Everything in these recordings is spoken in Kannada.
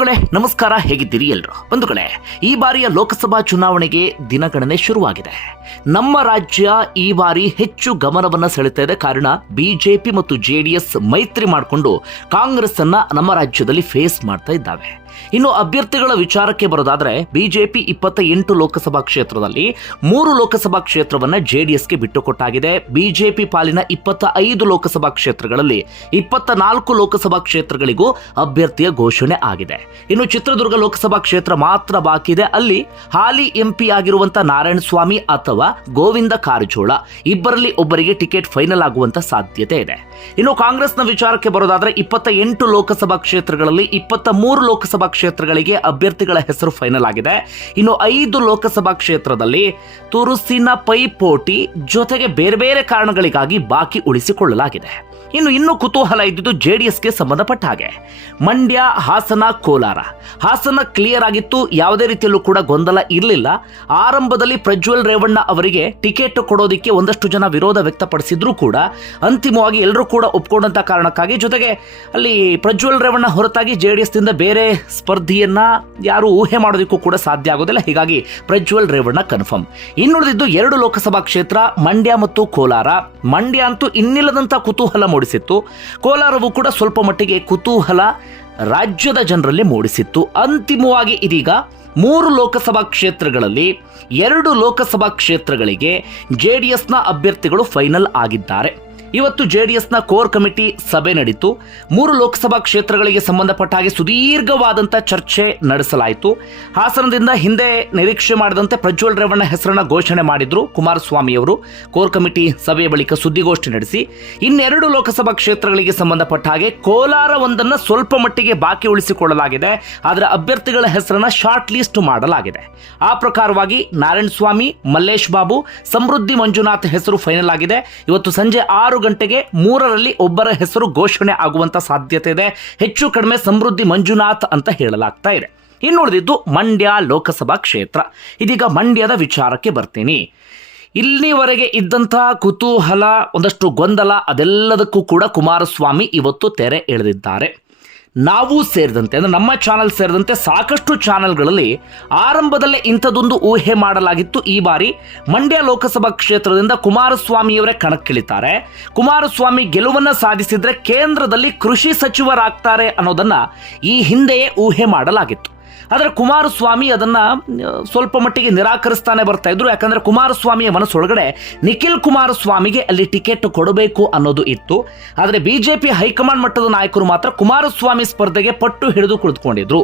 ಬಂಧುಗಳೇ, ನಮಸ್ಕಾರ ಹೇಗಿದ್ದೀರಿ ಎಲ್ರು? ಬಂಧುಗಳೇ, ಈ ಬಾರಿಯ ಲೋಕಸಭಾ ಚುನಾವಣೆಗೆ ದಿನಗಣನೆ ಶುರುವಾಗಿದೆ. ನಮ್ಮ ರಾಜ್ಯ ಈ ಬಾರಿ ಹೆಚ್ಚು ಗಮನವನ್ನ ಸೆಳೆತಾ ಇದೆ. ಕಾರಣ ಬಿಜೆಪಿ ಮತ್ತು ಜೆಡಿಎಸ್ ಮೈತ್ರಿ ಮಾಡಿಕೊಂಡು ಕಾಂಗ್ರೆಸ್ ಅನ್ನ ನಮ್ಮ ರಾಜ್ಯದಲ್ಲಿ ಫೇಸ್ ಮಾಡ್ತಾ ಇದ್ದಾವೆ. ಇನ್ನು ಅಭ್ಯರ್ಥಿಗಳ ವಿಚಾರಕ್ಕೆ ಬರೋದಾದ್ರೆ ಬಿಜೆಪಿ ಇಪ್ಪತ್ತ ಎಂಟು ಲೋಕಸಭಾ ಕ್ಷೇತ್ರದಲ್ಲಿ ಮೂರು ಲೋಕಸಭಾ ಕ್ಷೇತ್ರವನ್ನ ಜೆಡಿಎಸ್ಗೆ ಬಿಟ್ಟುಕೊಟ್ಟಾಗಿದೆ. ಬಿಜೆಪಿ ಪಾಲಿನ ಇಪ್ಪತ್ತ ಐದು ಲೋಕಸಭಾ ಕ್ಷೇತ್ರಗಳಲ್ಲಿ ಇಪ್ಪತ್ತ ನಾಲ್ಕು ಲೋಕಸಭಾ ಕ್ಷೇತ್ರಗಳಿಗೂ ಅಭ್ಯರ್ಥಿಯ ಘೋಷಣೆ ಆಗಿದೆ. ಇನ್ನು ಚಿತ್ರದುರ್ಗ ಲೋಕಸಭಾ ಕ್ಷೇತ್ರ ಮಾತ್ರ ಬಾಕಿ ಇದೆ. ಅಲ್ಲಿ ಹಾಲಿ ಎಂಪಿ ಆಗಿರುವಂತಹ ನಾರಾಯಣ ಸ್ವಾಮಿ ಅಥವಾ ಗೋವಿಂದ ಕಾರಜೋಳ ಇಬ್ಬರಲ್ಲಿ ಒಬ್ಬರಿಗೆ ಟಿಕೆಟ್ ಫೈನಲ್ ಆಗುವಂತ ಸಾಧ್ಯತೆ ಇದೆ. ಇನ್ನು ಕಾಂಗ್ರೆಸ್ನ ವಿಚಾರಕ್ಕೆ ಬರೋದಾದ್ರೆ ಇಪ್ಪತ್ತ ಎಂಟು ಲೋಕಸಭಾ ಕ್ಷೇತ್ರಗಳಲ್ಲಿ ಇಪ್ಪತ್ತ ಮೂರು ಲೋಕಸಭಾ ಕ್ಷೇತ್ರಗಳಿಗೆ ಅಭ್ಯರ್ಥಿಗಳ ಹೆಸರು ಫೈನಲ್ ಆಗಿದೆ. ಇನ್ನು ಐದು ಲೋಕಸಭಾ ಕ್ಷೇತ್ರದಲ್ಲಿ ತುರುಸಿನ ಪೈಪೋಟಿ ಜೊತೆಗೆ ಬೇರೆ ಬೇರೆ ಕಾರಣಗಳಿಗಾಗಿ ಬಾಕಿ ಉಳಿಸಿಕೊಳ್ಳಲಾಗಿದೆ. ಇನ್ನು ಇನ್ನೂ ಕುತೂಹಲ ಇದ್ದಿದ್ದು ಜೆ ಡಿ ಎಸ್ಗೆ ಸಂಬಂಧಪಟ್ಟ ಹಾಗೆ. ಮಂಡ್ಯ, ಹಾಸನ, ಕೋಲಾರ. ಹಾಸನ ಕ್ಲಿಯರ್ ಆಗಿತ್ತು, ಯಾವುದೇ ರೀತಿಯಲ್ಲೂ ಕೂಡ ಗೊಂದಲ ಇರಲಿಲ್ಲ. ಆರಂಭದಲ್ಲಿ ಪ್ರಜ್ವಲ್ ರೇವಣ್ಣ ಅವರಿಗೆ ಟಿಕೆಟ್ ಕೊಡೋದಕ್ಕೆ ಒಂದಷ್ಟು ಜನ ವಿರೋಧ ವ್ಯಕ್ತಪಡಿಸಿದ್ರು ಕೂಡ ಅಂತಿಮವಾಗಿ ಎಲ್ಲರೂ ಕೂಡ ಒಪ್ಕೊಂಡಂತ ಕಾರಣಕ್ಕಾಗಿ ಜೊತೆಗೆ ಅಲ್ಲಿ ಪ್ರಜ್ವಲ್ ರೇವಣ್ಣ ಹೊರತಾಗಿ ಜೆ ಡಿ ಬೇರೆ ಸ್ಪರ್ಧಿಯನ್ನ ಯಾರು ಊಹೆ ಮಾಡೋದಕ್ಕೂ ಕೂಡ ಸಾಧ್ಯ ಆಗೋದಿಲ್ಲ. ಹೀಗಾಗಿ ಪ್ರಜ್ವಲ್ ರೇವಣ್ಣ ಕನ್ಫರ್ಮ್ ಇನ್ನುಳಿದಿದ್ದು ಎರಡು ಲೋಕಸಭಾ ಕ್ಷೇತ್ರ, ಮಂಡ್ಯ ಮತ್ತು ಕೋಲಾರ. ಮಂಡ್ಯ ಅಂತೂ ಇನ್ನಿಲ್ಲದಂತ ಕುತೂಹಲ ಮೂಡಿಸಿತ್ತು. ಕೋಲಾರವು ಕೂಡ ಸ್ವಲ್ಪ ಮಟ್ಟಿಗೆ ಕುತೂಹಲ ರಾಜ್ಯದ ಜನರಲ್ಲಿ ಮೂಡಿಸಿತ್ತು. ಅಂತಿಮವಾಗಿ ಇದೀಗ ಮೂರು ಲೋಕಸಭಾ ಕ್ಷೇತ್ರಗಳಲ್ಲಿ ಎರಡು ಲೋಕಸಭಾ ಕ್ಷೇತ್ರಗಳಿಗೆ ಜೆಡಿಎಸ್ನ ಅಭ್ಯರ್ಥಿಗಳು ಫೈನಲ್ ಆಗಿದ್ದಾರೆ. ಇವತ್ತು ಜೆಡಿಎಸ್ನ ಕೋರ್ ಕಮಿಟಿ ಸಭೆ ನಡೀತು. ಮೂರು ಲೋಕಸಭಾ ಕ್ಷೇತ್ರಗಳಿಗೆ ಸಂಬಂಧಪಟ್ಟ ಹಾಗೆ ಸುದೀರ್ಘವಾದಂಥ ಚರ್ಚೆ ನಡೆಸಲಾಯಿತು. ಹಾಸನದಿಂದ ಹಿಂದೆ ನಿರೀಕ್ಷೆ ಮಾಡಿದಂತೆ ಪ್ರಜ್ವಲ್ ರೇವಣ್ಣ ಹೆಸರನ್ನ ಘೋಷಣೆ ಮಾಡಿದ್ರು ಕುಮಾರಸ್ವಾಮಿ ಅವರು. ಕೋರ್ ಕಮಿಟಿ ಸಭೆಯ ಬಳಿಕ ಸುದ್ದಿಗೋಷ್ಠಿ ನಡೆಸಿ. ಇನ್ನೆರಡು ಲೋಕಸಭಾ ಕ್ಷೇತ್ರಗಳಿಗೆ ಸಂಬಂಧಪಟ್ಟ ಹಾಗೆ ಕೋಲಾರ ಒಂದನ್ನು ಸ್ವಲ್ಪ ಮಟ್ಟಿಗೆ ಬಾಕಿ ಉಳಿಸಿಕೊಳ್ಳಲಾಗಿದೆ. ಆದರೆ ಅಭ್ಯರ್ಥಿಗಳ ಹೆಸರನ್ನ ಶಾರ್ಟ್ ಲಿಸ್ಟ್ ಮಾಡಲಾಗಿದೆ. ಆ ಪ್ರಕಾರವಾಗಿ ನಾರಾಯಣ ಸ್ವಾಮಿ ಮಲ್ಲೇಶ್ ಬಾಬು, ಸಮೃದ್ಧಿ ಮಂಜುನಾಥ್ ಹೆಸರು ಫೈನಲ್ ಆಗಿದೆ. ಇವತ್ತು ಸಂಜೆ ಆರು ಗಂಟೆಗೆ ಮೂರರಲ್ಲಿ ಒಬ್ಬರ ಹೆಸರು ಘೋಷಣೆ ಆಗುವಂತ ಸಾಧ್ಯತೆ ಇದೆ. ಹೆಚ್ಚು ಕಡಿಮೆ ಸಮೃದ್ಧಿ ಮಂಜುನಾಥ್ ಅಂತ ಹೇಳಲಾಗ್ತಾ ಇದೆ. ಇನ್ನುಳಿದಿದ್ದು ಮಂಡ್ಯ ಲೋಕಸಭಾ ಕ್ಷೇತ್ರ. ಇದೀಗ ಮಂಡ್ಯದ ವಿಚಾರಕ್ಕೆ ಬರ್ತೀನಿ. ಇಲ್ಲಿವರೆಗೆ ಇದ್ದಂತಹ ಕುತೂಹಲ, ಒಂದಷ್ಟು ಗೊಂದಲ ಅದೆಲ್ಲದಕ್ಕೂ ಕೂಡ ಕುಮಾರಸ್ವಾಮಿ ಇವತ್ತು ತೆರೆ ಎಳೆದಿದ್ದಾರೆ. ನಾವು ಸೇರಿದಂತೆ, ಅಂದರೆ ನಮ್ಮ ಚಾನಲ್ ಸೇರಿದಂತೆ ಸಾಕಷ್ಟು ಚಾನೆಲ್ಗಳಲ್ಲಿ ಆರಂಭದಲ್ಲೇ ಇಂಥದೊಂದು ಊಹೆ ಮಾಡಲಾಗಿತ್ತು. ಈ ಬಾರಿ ಮಂಡ್ಯ ಲೋಕಸಭಾ ಕ್ಷೇತ್ರದಿಂದ ಕುಮಾರಸ್ವಾಮಿಯವರೇ ಕಣಕ್ಕಿಳಿತಾರೆ. ಕುಮಾರಸ್ವಾಮಿ ಗೆಲುವನ್ನು ಸಾಧಿಸಿದರೆ ಕೇಂದ್ರದಲ್ಲಿ ಕೃಷಿ ಸಚಿವರಾಗ್ತಾರೆ ಅನ್ನೋದನ್ನು ಈ ಹಿಂದೆಯೇ ಊಹೆ ಮಾಡಲಾಗಿತ್ತು. ಆದರೆ ಕುಮಾರಸ್ವಾಮಿ ಅದನ್ನ ಸ್ವಲ್ಪ ಮಟ್ಟಿಗೆ ನಿರಾಕರಿಸ್ತಾನೆ ಬರ್ತಾ ಇದ್ರು. ಯಾಕಂದ್ರೆ ಕುಮಾರಸ್ವಾಮಿಯ ಮನಸ್ಸೊಳಗಡೆ ನಿಖಿಲ್ ಕುಮಾರಸ್ವಾಮಿಗೆ ಅಲ್ಲಿ ಟಿಕೆಟ್ ಕೊಡಬೇಕು ಅನ್ನೋದು ಇತ್ತು. ಆದರೆ ಬಿಜೆಪಿ ಹೈಕಮಾಂಡ್ ಮಟ್ಟದ ನಾಯಕರು ಮಾತ್ರ ಕುಮಾರಸ್ವಾಮಿ ಸ್ಪರ್ಧೆಗೆ ಪಟ್ಟು ಹಿಡಿದು ಕುಳಿತುಕೊಂಡಿದ್ರು.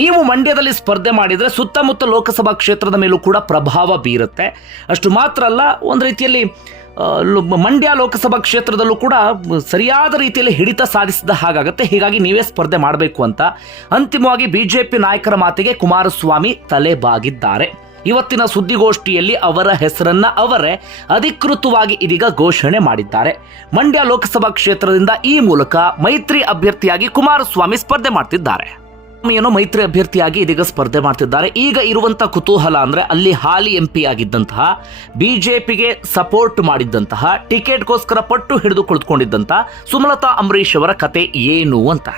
ನೀವು ಮಂಡ್ಯದಲ್ಲಿ ಸ್ಪರ್ಧೆ ಮಾಡಿದ್ರೆ ಸುತ್ತಮುತ್ತ ಲೋಕಸಭಾ ಕ್ಷೇತ್ರದ ಮೇಲೂ ಕೂಡ ಪ್ರಭಾವ ಬೀರುತ್ತೆ. ಅಷ್ಟು ಮಾತ್ರ ಅಲ್ಲ, ಒಂದು ರೀತಿಯಲ್ಲಿ ಮಂಡ್ಯ ಲೋಕಸಭಾ ಕ್ಷೇತ್ರದಲ್ಲೂ ಕೂಡ ಸರಿಯಾದ ರೀತಿಯಲ್ಲಿ ಹಿಡಿತ ಸಾಧಿಸಿದ ಹಾಗಾಗತ್ತೆ. ಹೀಗಾಗಿ ನೀವೇ ಸ್ಪರ್ಧೆ ಮಾಡಬೇಕು ಅಂತ ಅಂತಿಮವಾಗಿ ಬಿಜೆಪಿ ನಾಯಕರ ಮಾತಿಗೆ ಕುಮಾರಸ್ವಾಮಿ ತಲೆ ಬಾಗಿದ್ದಾರೆ ಇವತ್ತಿನ ಸುದ್ದಿಗೋಷ್ಠಿಯಲ್ಲಿ ಅವರ ಹೆಸರನ್ನ ಅವರೇ ಅಧಿಕೃತವಾಗಿ ಇದೀಗ ಘೋಷಣೆ ಮಾಡಿದ್ದಾರೆ. ಮಂಡ್ಯ ಲೋಕಸಭಾ ಕ್ಷೇತ್ರದಿಂದ ಈ ಮೂಲಕ ಮೈತ್ರಿ ಅಭ್ಯರ್ಥಿಯಾಗಿ ಕುಮಾರಸ್ವಾಮಿ ಸ್ಪರ್ಧೆ ಮಾಡ್ತಿದ್ದಾರೆ. ಮೈತ್ರಿ ಅಭ್ಯರ್ಥಿಯಾಗಿ ಇದೀಗ ಸ್ಪರ್ಧೆ ಮಾಡ್ತಿದ್ದಾರೆ. ಈಗ ಇರುವಂತ ಕುತೂಹಲ ಅಂದ್ರೆ ಅಲ್ಲಿ ಹಾಲಿ ಎಂ ಪಿ ಆಗಿದ್ದಂತಹ, ಬಿಜೆಪಿಗೆ ಸಪೋರ್ಟ್ ಮಾಡಿದ್ದಂತಹ, ಟಿಕೆಟ್ಗೋಸ್ಕರ ಪಟ್ಟು ಹಿಡಿದು ಕುಳಿತುಕೊಂಡಿದ್ದಂತಹ ಸುಮಲತಾ ಅಂಬರೀಶ್ ಅವರ ಕತೆ ಏನು ಅಂತ.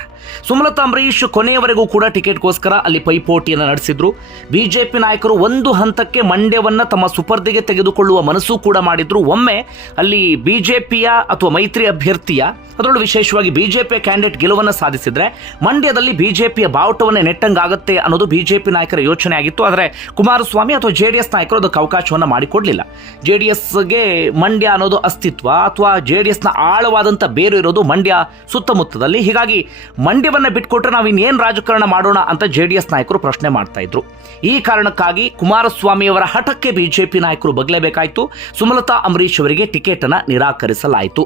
ಸುಮಲತಾ ಅಂಬರೀಶ್ ಕೊನೆಯವರೆಗೂ ಕೂಡ ಟಿಕೆಟ್ಗೋಸ್ಕರ ಅಲ್ಲಿ ಪೈಪೋಟಿಯನ್ನು ನಡೆಸಿದ್ರು. ಬಿಜೆಪಿ ನಾಯಕರು ಒಂದು ಹಂತಕ್ಕೆ ಮಂಡ್ಯವನ್ನ ತಮ್ಮ ಸುಪರ್ದಿಗೆ ತೆಗೆದುಕೊಳ್ಳುವ ಮನಸ್ಸು ಕೂಡ ಮಾಡಿದ್ರು. ಒಮ್ಮೆ ಅಲ್ಲಿ ಬಿಜೆಪಿಯ ಅಥವಾ ಮೈತ್ರಿ ಅಭ್ಯರ್ಥಿಯ, ಅದರಲ್ಲೂ ವಿಶೇಷವಾಗಿ ಬಿಜೆಪಿ ಕ್ಯಾಂಡಿಡೇಟ್ ಗೆಲುವನ್ನು ಸಾಧಿಸಿದ್ರೆ, ಮಂಡ್ಯದಲ್ಲಿ ಬಿಜೆಪಿಯ ಬಾವುಟವನ್ನೇ ನೆಟ್ಟಂಗಾಗುತ್ತೆ ಅನ್ನೋದು ಬಿಜೆಪಿ ನಾಯಕರ ಯೋಚನೆ ಆಗಿತ್ತು. ಆದರೆ ಕುಮಾರಸ್ವಾಮಿ ಅಥವಾ ಜೆ ಡಿ ಎಸ್ ನಾಯಕರು ಅದಕ್ಕೆ ಅವಕಾಶವನ್ನು ಮಾಡಿಕೊಡಲಿಲ್ಲ. ಜೆ ಡಿ ಎಸ್ಗೆ ಮಂಡ್ಯ ಅನ್ನೋದು ಅಸ್ತಿತ್ವ ಅಥವಾ ಜೆ ಡಿ ಎಸ್ನ ಆಳವಾದಂಥ ಬೇರು ಇರೋದು ಮಂಡ್ಯ ಸುತ್ತಮುತ್ತದಲ್ಲಿ. ಹೀಗಾಗಿ ಮಂಡ್ಯವನ್ನ ಬಿಟ್ಕೊಟ್ರೆ ನಾವು ಇನ್ನೇನು ರಾಜಕಾರಣ ಮಾಡೋಣ ಅಂತ ಜೆ ಡಿ ಎಸ್ ನಾಯಕರು ಪ್ರಶ್ನೆ ಮಾಡ್ತಾ ಇದ್ರು. ಈ ಕಾರಣಕ್ಕಾಗಿ ಕುಮಾರಸ್ವಾಮಿಯವರ ಹಠಕ್ಕೆ ಬಿಜೆಪಿ ನಾಯಕರು ಬಗ್ಲೇಬೇಕಾಯಿತು. ಸುಮಲತಾ ಅಂಬರೀಶ್ ಅವರಿಗೆ ಟಿಕೆಟ್ ಅನ್ನ ನಿರಾಕರಿಸಲಾಯಿತು.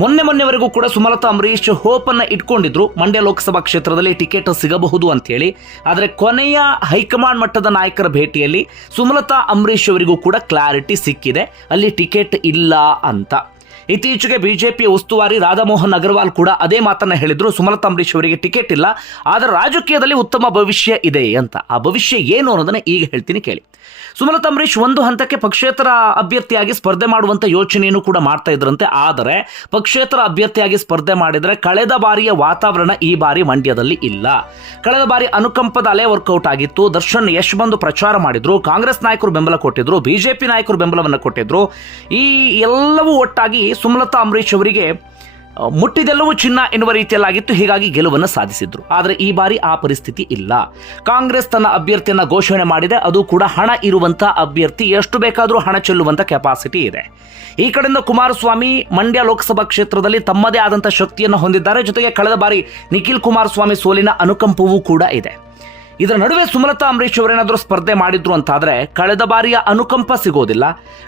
ಮೊನ್ನೆ ಮೊನ್ನೆವರೆಗೂ ಕೂಡ ಸುಮಲತಾ ಅಂಬರೀಶ್ ಹೋಪ್ ಅನ್ನ ಇಟ್ಕೊಂಡಿದ್ರು. ಮಂಡ್ಯ ಲೋಕಸಭಾ ಕ್ಷೇತ್ರದಲ್ಲಿ ಟಿಕೆಟ್ ಸಿಗಬಹುದು ಅಂತ ಹೇಳಿ ಆದರೆ ಕೊನೆಯ ಹೈಕಮಾಂಡ್ ಮಟ್ಟದ ನಾಯಕರ ಭೇಟಿಯಲ್ಲಿ ಸುಮಲತಾ ಅಂಬರೀಷ್ ಅವರಿಗೂ ಕೂಡ ಕ್ಲಾರಿಟಿ ಸಿಕ್ಕಿದೆ. ಅಲ್ಲಿ ಟಿಕೆಟ್ ಇಲ್ಲ ಅಂತ. ಇತ್ತೀಚೆಗೆ ಬಿಜೆಪಿ ಉಸ್ತುವಾರಿ ರಾಧಾಮೋಹನ್ ಅಗರ್ವಾಲ್ ಕೂಡ ಅದೇ ಮಾತನ್ನ ಹೇಳಿದ್ರು. ಸುಮಲತಾ ಅಂಬರೀಶ್ ಅವರಿಗೆ ಟಿಕೆಟ್ ಇಲ್ಲ. ಆದರೆ ರಾಜಕೀಯದಲ್ಲಿ ಉತ್ತಮ ಭವಿಷ್ಯ ಇದೆ ಅಂತ. ಆ ಭವಿಷ್ಯ ಏನು ಅನ್ನೋದನ್ನ ಈಗ ಹೇಳ್ತೀನಿ ಕೇಳಿ. ಸುಮಲತಾ ಅಂಬರೀಶ್ ಒಂದು ಹಂತಕ್ಕೆ ಪಕ್ಷೇತರ ಅಭ್ಯರ್ಥಿಯಾಗಿ ಸ್ಪರ್ಧೆ ಮಾಡುವಂತ ಯೋಚನೆಯನ್ನು ಕೂಡ ಮಾಡ್ತಾ ಇದ್ರಂತೆ. ಆದರೆ ಪಕ್ಷೇತರ ಅಭ್ಯರ್ಥಿಯಾಗಿ ಸ್ಪರ್ಧೆ ಮಾಡಿದರೆ ಕಳೆದ ಬಾರಿಯ ವಾತಾವರಣ ಈ ಬಾರಿ ಮಂಡ್ಯದಲ್ಲಿ ಇಲ್ಲ. ಕಳೆದ ಬಾರಿ ಅನುಕಂಪದ ಅಲೆ ವರ್ಕೌಟ್ ಆಗಿತ್ತು. ದರ್ಶನ್ ಯಶ್ ಬಂದು ಪ್ರಚಾರ ಮಾಡಿದ್ರು. ಕಾಂಗ್ರೆಸ್ ನಾಯಕರು ಬೆಂಬಲ ಕೊಟ್ಟಿದ್ರು. ಬಿಜೆಪಿ ನಾಯಕರು ಬೆಂಬಲವನ್ನು ಕೊಟ್ಟಿದ್ರು. ಈ ಎಲ್ಲವೂ ಒಟ್ಟಾಗಿ ಸುಮಲತಾ ಅಂಬರೀಶ್ ಅವರಿಗೆ ಮುಟ್ಟಿದೆಲ್ಲವೂ ಚಿನ್ನ ಎನ್ನುವ ರೀತಿಯಲ್ಲಾಗಿತ್ತು, ಹೀಗಾಗಿ ಗೆಲುವನ್ನು ಸಾಧಿಸಿದ್ರು. ಆದರೆ ಈ ಬಾರಿ ಆ ಪರಿಸ್ಥಿತಿ ಇಲ್ಲ. ಕಾಂಗ್ರೆಸ್ ತನ್ನ ಅಭ್ಯರ್ಥಿಯನ್ನು ಘೋಷಣೆ ಮಾಡಿದೆ, ಅದು ಕೂಡ ಹಣ ಇರುವಂತಹ ಅಭ್ಯರ್ಥಿ, ಎಷ್ಟು ಬೇಕಾದರೂ ಹಣ ಚೆಲ್ಲುವಂತ ಕೆಪಾಸಿಟಿ ಇದೆ. ಈ ಕಡೆಯಿಂದ ಕುಮಾರಸ್ವಾಮಿ ಮಂಡ್ಯ ಲೋಕಸಭಾ ಕ್ಷೇತ್ರದಲ್ಲಿ ತಮ್ಮದೇ ಆದಂಥ ಶಕ್ತಿಯನ್ನು ಹೊಂದಿದ್ದಾರೆ, ಜೊತೆಗೆ ಕಳೆದ ಬಾರಿ ನಿಖಿಲ್ ಕುಮಾರಸ್ವಾಮಿ ಸೋಲಿನ ಅನುಕಂಪವೂ ಕೂಡ ಇದೆ. ಇದರ ನಡುವೆ ಸುಮಲತಾ ಅಂಬರೀಶ್ ಅವರೇನಾದರೂ ಸ್ಪರ್ಧೆ ಮಾಡಿದ್ರು ಅಂತಾದ್ರೆ ಕಳೆದ ಬಾರಿಯ ಅನುಕಂಪ ಸಿಗೋದಿಲ್ಲ.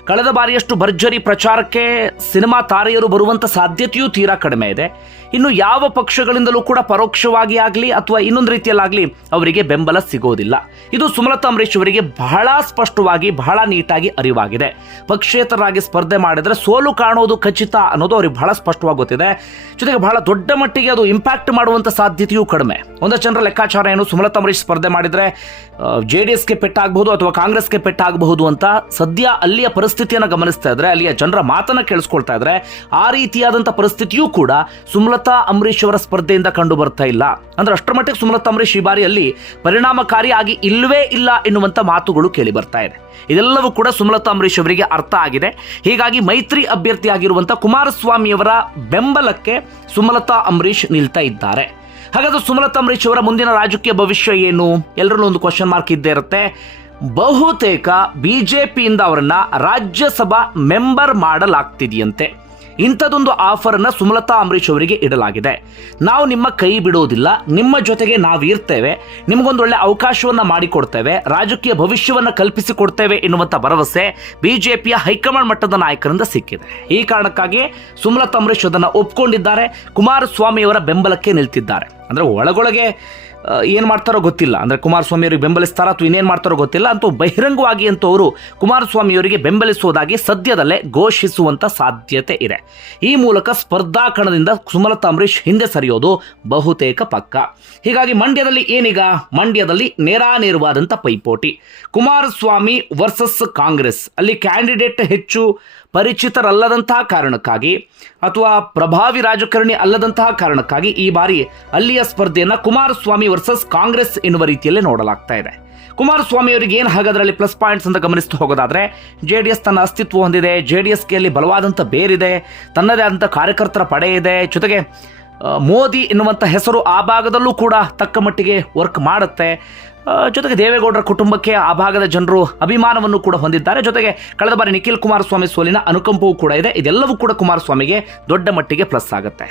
ಕಳೆದ ಬಾರಿಯಷ್ಟು ಭರ್ಜರಿ ಪ್ರಚಾರಕ್ಕೆ ಸಿನಿಮಾ ತಾರೆಯರು ಬರುವಂಥ ಸಾಧ್ಯತೆಯೂ ತೀರಾ ಕಡಿಮೆ ಇದೆ. ಇನ್ನು ಯಾವ ಪಕ್ಷಗಳಿಂದಲೂ ಕೂಡ ಪರೋಕ್ಷವಾಗಿ ಆಗಲಿ ಅಥವಾ ಇನ್ನೊಂದು ರೀತಿಯಲ್ಲಾಗಲಿ ಅವರಿಗೆ ಬೆಂಬಲ ಸಿಗೋದಿಲ್ಲ. ಇದು ಸುಮಲತಾ ಅಂಬರೀಶ್ ಅವರಿಗೆ ಬಹಳ ಸ್ಪಷ್ಟವಾಗಿ, ಬಹಳ ನೀಟಾಗಿ ಅರಿವಾಗಿದೆ. ಪಕ್ಷೇತರರಾಗಿ ಸ್ಪರ್ಧೆ ಮಾಡಿದರೆ ಸೋಲು ಕಾಣೋದು ಖಚಿತ ಅನ್ನೋದು ಅವ್ರಿಗೆ ಬಹಳ ಸ್ಪಷ್ಟವಾಗಿ ಗೊತ್ತಿದೆ. ಜೊತೆಗೆ ಬಹಳ ದೊಡ್ಡ ಮಟ್ಟಿಗೆ ಅದು ಇಂಪ್ಯಾಕ್ಟ್ ಮಾಡುವಂತ ಸಾಧ್ಯತೆಯೂ ಕಡಿಮೆ. ಒಂದಷ್ಟು ಜನರ ಲೆಕ್ಕಾಚಾರ ಏನು ಸುಮಲತಾ ಅಂಬರೀಶ್ ಸ್ಪರ್ಧೆ ಮಾಡಿದ್ರೆ ಜೆ ಡಿ ಎಸ್ಗೆ ಪೆಟ್ಟಾಗಬಹುದು ಅಥವಾ ಕಾಂಗ್ರೆಸ್ಗೆ ಪೆಟ್ಟಾಗಬಹುದು ಅಂತ ಸದ್ಯ ಅಲ್ಲಿಯ ಪರಿಸ್ಥಿತಿಯನ್ನು ಗಮನಿಸ್ತಾ ಇದ್ರೆ, ಅಲ್ಲಿಯ ಜನರ ಮಾತನ್ನು ಕೇಳಿಸ್ಕೊಳ್ತಾ ಇದ್ರೆ, ಆ ರೀತಿಯಾದಂಥ ಪರಿಸ್ಥಿತಿಯೂ ಕೂಡ ಸುಮಲತಾ ಅಂಬರೀಶ್ ಅವರ ಸ್ಪರ್ಧೆಯಿಂದ ಕಂಡು ಬರ್ತಾ ಇಲ್ಲ. ಅಂದ್ರೆ ಅಷ್ಟರ ಮಟ್ಟಿಗೆ ಸುಮಲತಾ ಅಂಬರೀಶ್ ಈ ಬಾರಿಯಲ್ಲಿ ಪರಿಣಾಮಕಾರಿಯಾಗಿ ಇಲ್ಲವೇ ಇಲ್ಲ ಎನ್ನುವಂಥ ಮಾತುಗಳು ಕೇಳಿ ಬರ್ತಾ ಇದೆ. ಇದೆಲ್ಲವೂ ಕೂಡ ಸುಮಲತಾ ಅಂಬರೀಶ್ ಅವರಿಗೆ ಅರ್ಥ ಆಗಿದೆ. ಹೀಗಾಗಿ ಮೈತ್ರಿ ಅಭ್ಯರ್ಥಿಯಾಗಿರುವಂಥ ಕುಮಾರಸ್ವಾಮಿಯವರ ಬೆಂಬಲಕ್ಕೆ ಸುಮಲತಾ ಅಂಬರೀಶ್ ನಿಲ್ತಾ ಇದ್ದಾರೆ. ಹಾಗಾದ್ರೆ ಸುಮಲತಾ ಅಂಬರೀಶ್ ಅವರ ಮುಂದಿನ ರಾಜಕೀಯ ಭವಿಷ್ಯ ಏನು? ಎಲ್ಲರಲ್ಲೂ ಒಂದು ಕ್ವಶನ್ ಮಾರ್ಕ್ ಇದ್ದೇ ಇರುತ್ತೆ. ಬಹುತೇಕ ಬಿಜೆಪಿಯಿಂದ ಅವರನ್ನ ರಾಜ್ಯಸಭಾ ಮೆಂಬರ್ ಮಾಡಲಾಗ್ತಿದೆಯಂತೆ. ಇಂಥದೊಂದು ಆಫರ್ ಅನ್ನ ಸುಮಲತಾ ಅಂಬರೀಶ್ ಅವರಿಗೆ ಇಡಲಾಗಿದೆ. ನಾವು ನಿಮ್ಮ ಕೈ ಬಿಡುವುದಿಲ್ಲ ನಿಮ್ಮ ಜೊತೆಗೆ ನಾವು ಇರ್ತೇವೆ, ನಿಮಗೊಂದು ಒಳ್ಳೆ ಅವಕಾಶವನ್ನ ಮಾಡಿಕೊಡ್ತೇವೆ, ರಾಜಕೀಯ ಭವಿಷ್ಯವನ್ನ ಕಲ್ಪಿಸಿಕೊಡ್ತೇವೆ ಎನ್ನುವಂತ ಭರವಸೆ ಬಿಜೆಪಿಯ ಹೈಕಮಾಂಡ್ ಮಟ್ಟದ ನಾಯಕರಿಂದ ಸಿಕ್ಕಿದೆ. ಈ ಕಾರಣಕ್ಕಾಗಿ ಸುಮಲತಾ ಅಂಬರೀಶ್ ಅದನ್ನು ಒಪ್ಕೊಂಡಿದ್ದಾರೆ, ಕುಮಾರಸ್ವಾಮಿಯವರ ಬೆಂಬಲಕ್ಕೆ ನಿಲ್ತಿದ್ದಾರೆ. ಅಂದ್ರೆ ಒಳಗೊಳಗೆ ಏನ್ ಮಾಡ್ತಾರೋ ಗೊತ್ತಿಲ್ಲ. ಅಂದರೆ ಕುಮಾರಸ್ವಾಮಿ ಅವರಿಗೆ ಬೆಂಬಲಿಸ್ತಾರ ಅಥವಾ ಇನ್ನೇನು ಮಾಡ್ತಾರೋ ಗೊತ್ತಿಲ್ಲ. ಅಂತೂ ಬಹಿರಂಗವಾಗಿ ಅಂತೂ ಅವರು ಕುಮಾರಸ್ವಾಮಿ ಅವರಿಗೆ ಬೆಂಬಲಿಸುವುದಾಗಿ ಸದ್ಯದಲ್ಲೇ ಘೋಷಿಸುವಂಥ ಸಾಧ್ಯತೆ ಇದೆ. ಈ ಮೂಲಕ ಸ್ಪರ್ಧಾ ಕಣದಿಂದ ಸುಮಲತಾ ಅಂಬರೀಷ್ ಹಿಂದೆ ಸರಿಯೋದು ಬಹುತೇಕ ಪಕ್ಕ. ಹೀಗಾಗಿ ಮಂಡ್ಯದಲ್ಲಿ ಏನೀಗ? ಮಂಡ್ಯದಲ್ಲಿ ನೇರಾನೇರವಾದಂಥ ಪೈಪೋಟಿ. ಕುಮಾರಸ್ವಾಮಿ ವರ್ಸಸ್ ಕಾಂಗ್ರೆಸ್. ಅಲ್ಲಿ ಕ್ಯಾಂಡಿಡೇಟ್ ಹೆಚ್ಚು ಪರಿಚಿತರಲ್ಲದಂತಹ ಕಾರಣಕ್ಕಾಗಿ ಅಥವಾ ಪ್ರಭಾವಿ ರಾಜಕಾರಣಿ ಅಲ್ಲದಂತಹ ಕಾರಣಕ್ಕಾಗಿ ಈ ಬಾರಿ ಅಲ್ಲಿಯ ಸ್ಪರ್ಧೆಯನ್ನ ಕುಮಾರಸ್ವಾಮಿ ವರ್ಸಸ್ ಕಾಂಗ್ರೆಸ್ ಎನ್ನುವ ರೀತಿಯಲ್ಲೇ ನೋಡಲಾಗ್ತಾ ಇದೆ. ಕುಮಾರಸ್ವಾಮಿ ಅವರಿಗೆ ಏನು ಹಾಗಾದ್ರಲ್ಲಿ ಪ್ಲಸ್ ಪಾಯಿಂಟ್ಸ್ ಅಂತ ಗಮನಿಸ್ತಾ ಹೋಗೋದಾದ್ರೆ ಜೆ ಡಿ ಎಸ್ ತನ್ನ ಅಸ್ತಿತ್ವ ಹೊಂದಿದೆ ಜೆ ಡಿ ಎಸ್ಗೆ ಅಲ್ಲಿ ಬಲವಾದಂಥ ಬೇರಿದೆ, ತನ್ನದೇ ಆದಂಥ ಕಾರ್ಯಕರ್ತರ ಪಡೆ ಇದೆ, ಜೊತೆಗೆ ಮೋದಿ ಎನ್ನುವಂಥ ಹೆಸರು ಆ ಭಾಗದಲ್ಲೂ ಕೂಡ ತಕ್ಕ ಮಟ್ಟಿಗೆ ವರ್ಕ್ ಮಾಡುತ್ತೆ. ಜೊತೆಗೆ ದೇವೇಗೌಡರ ಕುಟುಂಬಕ್ಕೆ ಆ ಭಾಗದ ಜನರು ಅಭಿಮಾನವನ್ನು ಕೂಡ ಹೊಂದಿದ್ದಾರೆ. ಜೊತೆಗೆ ಕಳೆದ ಬಾರಿ ನಿಖಿಲ್ ಕುಮಾರಸ್ವಾಮಿ ಸೋಲಿನ ಅನುಕಂಪವೂ ಕೂಡ ಇದೆ. ಇದೆಲ್ಲವೂ ಕೂಡ ಕುಮಾರಸ್ವಾಮಿಗೆ ದೊಡ್ಡ ಮಟ್ಟಿಗೆ ಪ್ಲಸ್ ಆಗುತ್ತೆ.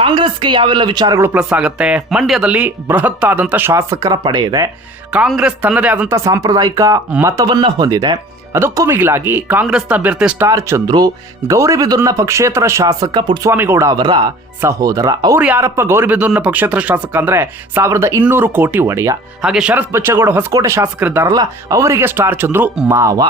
ಕಾಂಗ್ರೆಸ್ಗೆ ಯಾವೆಲ್ಲ ವಿಚಾರಗಳು ಪ್ಲಸ್ ಆಗುತ್ತೆ? ಮಂಡ್ಯದಲ್ಲಿ ಬೃಹತ್ ಆದಂಥ ಶಾಸಕರ ಪಡೆ ಇದೆ. ಕಾಂಗ್ರೆಸ್ ತನ್ನದೇ ಆದಂಥ ಸಾಂಪ್ರದಾಯಿಕ ಮತವನ್ನು ಹೊಂದಿದೆ. ಅದಕ್ಕೂ ಮಿಗಿಲಾಗಿ ಕಾಂಗ್ರೆಸ್ನ ಅಭ್ಯರ್ಥಿ ಸ್ಟಾರ್ ಚಂದ್ರು ಗೌರಿಬಿದುರ್ನ ಪಕ್ಷೇತರ ಶಾಸಕ ಪುಟ್ಸ್ವಾಮಿಗೌಡ ಅವರ ಸಹೋದರ. ಅವ್ರು ಯಾರಪ್ಪ ಗೌರಿಬಿದುರ್ನ ಪಕ್ಷೇತರ ಶಾಸಕ ಅಂದ್ರೆ ಸಾವಿರದ ಇನ್ನೂರು ಕೋಟಿ ಒಡೆಯ. ಹಾಗೆ ಶರತ್ ಬಚ್ಚೇಗೌಡ ಹೊಸಕೋಟೆ ಶಾಸಕರಿದ್ದಾರಲ್ಲ, ಅವರಿಗೆ ಸ್ಟಾರ್ ಚಂದ್ರು ಮಾವ.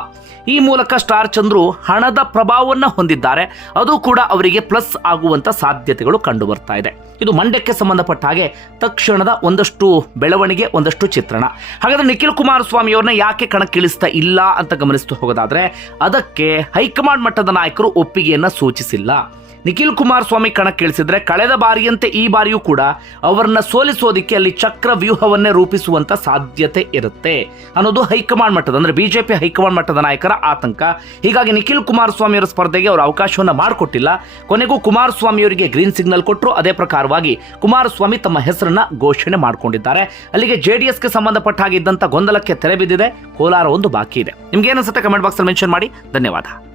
ಈ ಮೂಲಕ ಸ್ಟಾರ್ ಚಂದ್ರು ಹಣದ ಪ್ರಭಾವವನ್ನು ಹೊಂದಿದ್ದಾರೆ. ಅದು ಕೂಡ ಅವರಿಗೆ ಪ್ಲಸ್ ಆಗುವಂತ ಸಾಧ್ಯತೆಗಳು ಕಂಡು ಬರ್ತಾ ಇದೆ. ಇದು ಮಂಡ್ಯಕ್ಕೆ ಸಂಬಂಧಪಟ್ಟ ಹಾಗೆ ತಕ್ಷಣದ ಒಂದಷ್ಟು ಬೆಳವಣಿಗೆ, ಒಂದಷ್ಟು ಚಿತ್ರಣ. ಹಾಗಾದ್ರೆ ನಿಖಿಲ್ ಕುಮಾರಸ್ವಾಮಿ ಅವ್ರನ್ನ ಯಾಕೆ ಕಣಕ್ಕಿಳಿಸ್ತಾ ಇಲ್ಲ ಅಂತ ಗಮನಿಸ್ತಾ ಹೋಗೋದಾದ್ರೆ ಅದಕ್ಕೆ ಹೈಕಮಾಂಡ್ ಮಟ್ಟದ ನಾಯಕರು ಒಪ್ಪಿಗೆಯನ್ನ ಸೂಚಿಸಿಲ್ಲ. ನಿಖಿಲ್ ಕುಮಾರಸ್ವಾಮಿ ಕಣಕ್ಕಿಳಿಸಿದ್ರೆ ಕಳೆದ ಬಾರಿಯಂತೆ ಈ ಬಾರಿಯೂ ಕೂಡ ಅವರನ್ನ ಸೋಲಿಸೋದಿಕ್ಕೆ ಅಲ್ಲಿ ಚಕ್ರ ವ್ಯೂಹವನ್ನೇ ರೂಪಿಸುವಂತ ಸಾಧ್ಯತೆ ಇರುತ್ತೆ ಅನ್ನೋದು ಹೈಕಮಾಂಡ್ ಮಟ್ಟದ, ಅಂದ್ರೆ ಬಿಜೆಪಿ ಹೈಕಮಾಂಡ್ ಮಟ್ಟದ ನಾಯಕರ ಆತಂಕ. ಹೀಗಾಗಿ ನಿಖಿಲ್ ಕುಮಾರಸ್ವಾಮಿ ಅವರ ಸ್ಪರ್ಧೆಗೆ ಅವರು ಅವಕಾಶವನ್ನ ಮಾಡಿಕೊಟ್ಟಿಲ್ಲ. ಕೊನೆಗೂ ಕುಮಾರಸ್ವಾಮಿ ಅವರಿಗೆ ಗ್ರೀನ್ ಸಿಗ್ನಲ್ ಕೊಟ್ಟರು ಅದೇ ಪ್ರಕಾರವಾಗಿ ಕುಮಾರಸ್ವಾಮಿ ತಮ್ಮ ಹೆಸರನ್ನ ಘೋಷಣೆ ಮಾಡಿಕೊಂಡಿದ್ದಾರೆ. ಅಲ್ಲಿಗೆ ಜೆಡಿಎಸ್ಗೆ ಸಂಬಂಧಪಟ್ಟ ಹಾಗೆ ಇದ್ದಂತ ಗೊಂದಲಕ್ಕೆ ತೆರೆ ಬಿದ್ದಿದೆ. ಕೋಲಾರ ಒಂದು ಬಾಕಿ ಇದೆ. ನಿಮ್ಗೆ ಏನಿಸುತ್ತೆ ಕಮೆಂಟ್ ಬಾಕ್ಸ್ ಅಲ್ಲಿ ಮೆನ್ಷನ್ ಮಾಡಿ. ಧನ್ಯವಾದ.